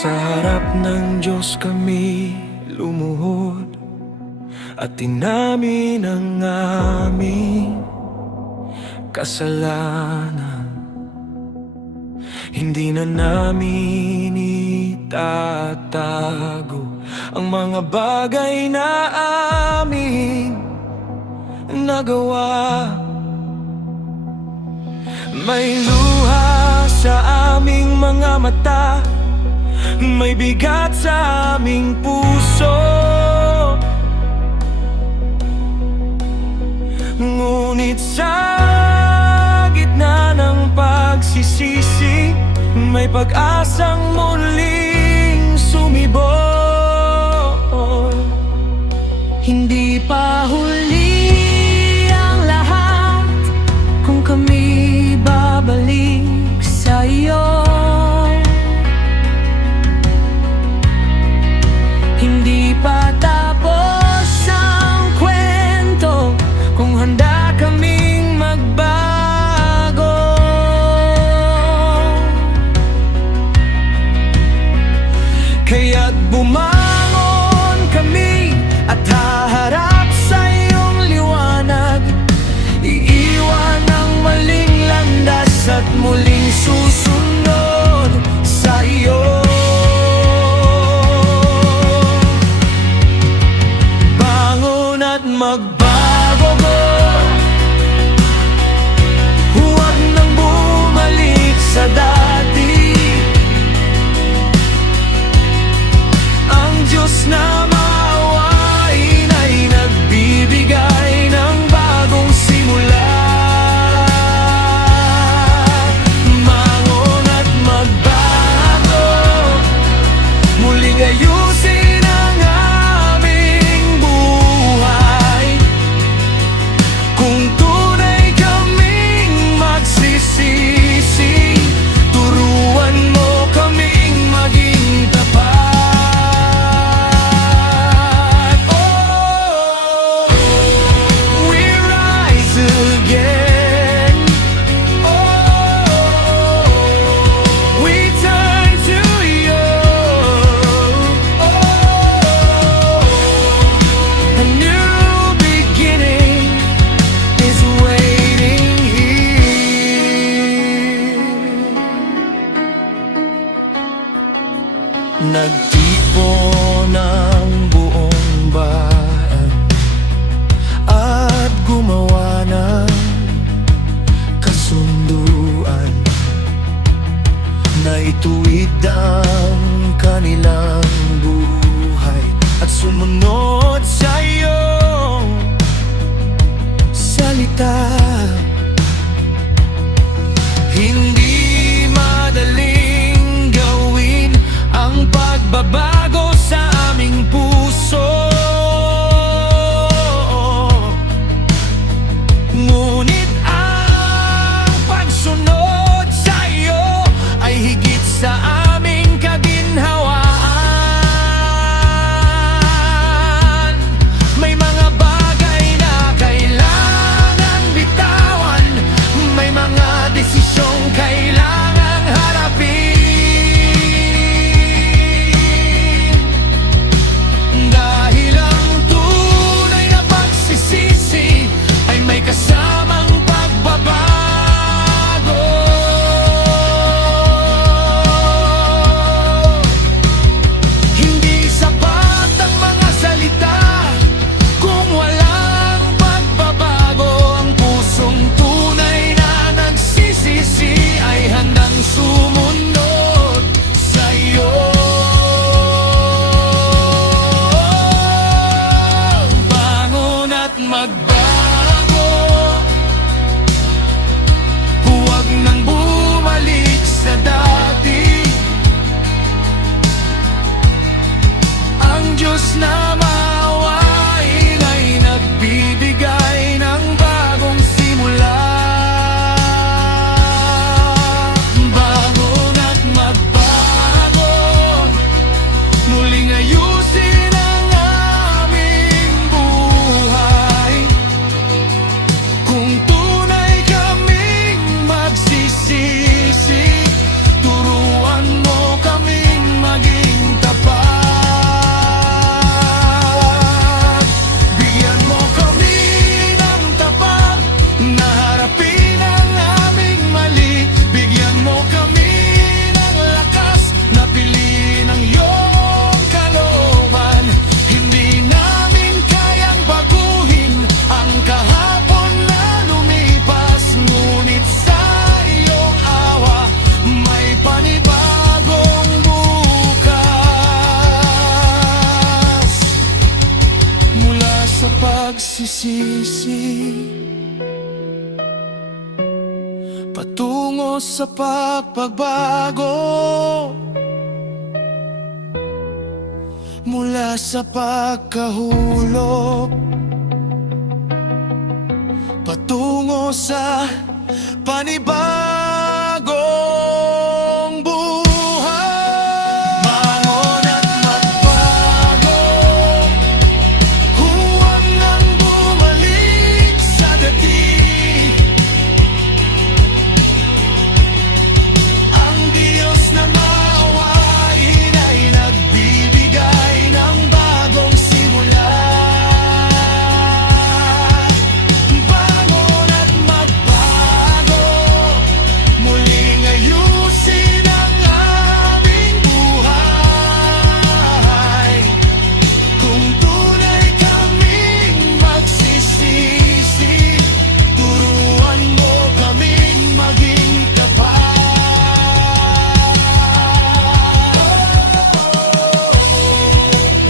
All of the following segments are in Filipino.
Sa harap ng Diyos kami lumuhod at inamin ang aming kasalanan. Hindi na namin itatago ang mga bagay na aming nagawa. May luha sa aming mga mata, may bigat sa aming puso, ngunit sa gitna ng pagsisisi, may pag-asang muling sumibol. Hindi pa huli ang lahat kung kami babalik sa iyo. Hindi pa tapos ang kwento kung handa kaming magbago. Kaya't bumangon kami at haharap sa iyong liwanag, iiwan ang maling landas at muling susunod sa iyo. Bangon at magbago, huwag nang bumalik sa dati. Ang Diyos na maawain ay nagbibigay ng bagong simula. Bangon at magbago, muling ayusin ang aming buhay. Kung tunay kaming magsisisi, turuan mo kaming maging tapat. Nagtipon ang buong bayan at gumawa ng kasunduan na ituwid ang kanilang buhay at sumunod sa iyong salita. Hindi madaling gawin ang pagbabago sa aming puso, ngunit ang pagsunod sa iyo ay higit sa aming kaginhawaan. May mga bagay na kailangan bitawan, may mga desisyong kailangan harapin. Kasamang pagbabago, hindi sapat ang mga salita kung walang pagbabago. Ang pusong tunay na nagsisisi ay handang sumunod sa iyo. Bangon at magbago, nang bumalik sa dati. Ang Diyos na maawain ay nagbibigay ng bagong simula. Bangon at magbago, muling ayusin ang aming buhay. Kung tunay kaming magsisisi, turuan mo kaming maging magsisisi patungo sa pagbabago mula sa pagkahulog patungo sa panibagong buhay. Bangon at magbago, huwag nang bumalik sa dati. Ang Diyos na maawain ay nagbibigay ng bagong simula. Bangon at magbago, muling ayusin ang aming buhay. Kung tunay kaming magsisisi, turuan mo kaming maging tapat.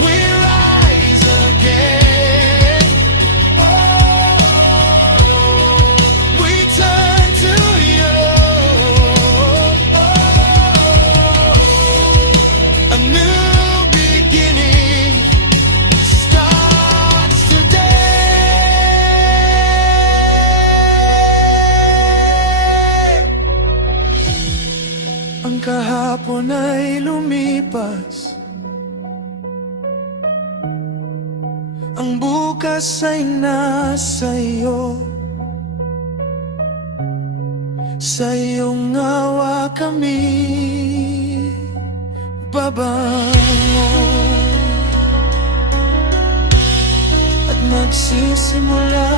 We rise again. We turn to you. A new beginning starts today. Ang kahapon ay lumipas, ang bukas ay nasa iyo. Sa iyong awa kami babangon at magsisimula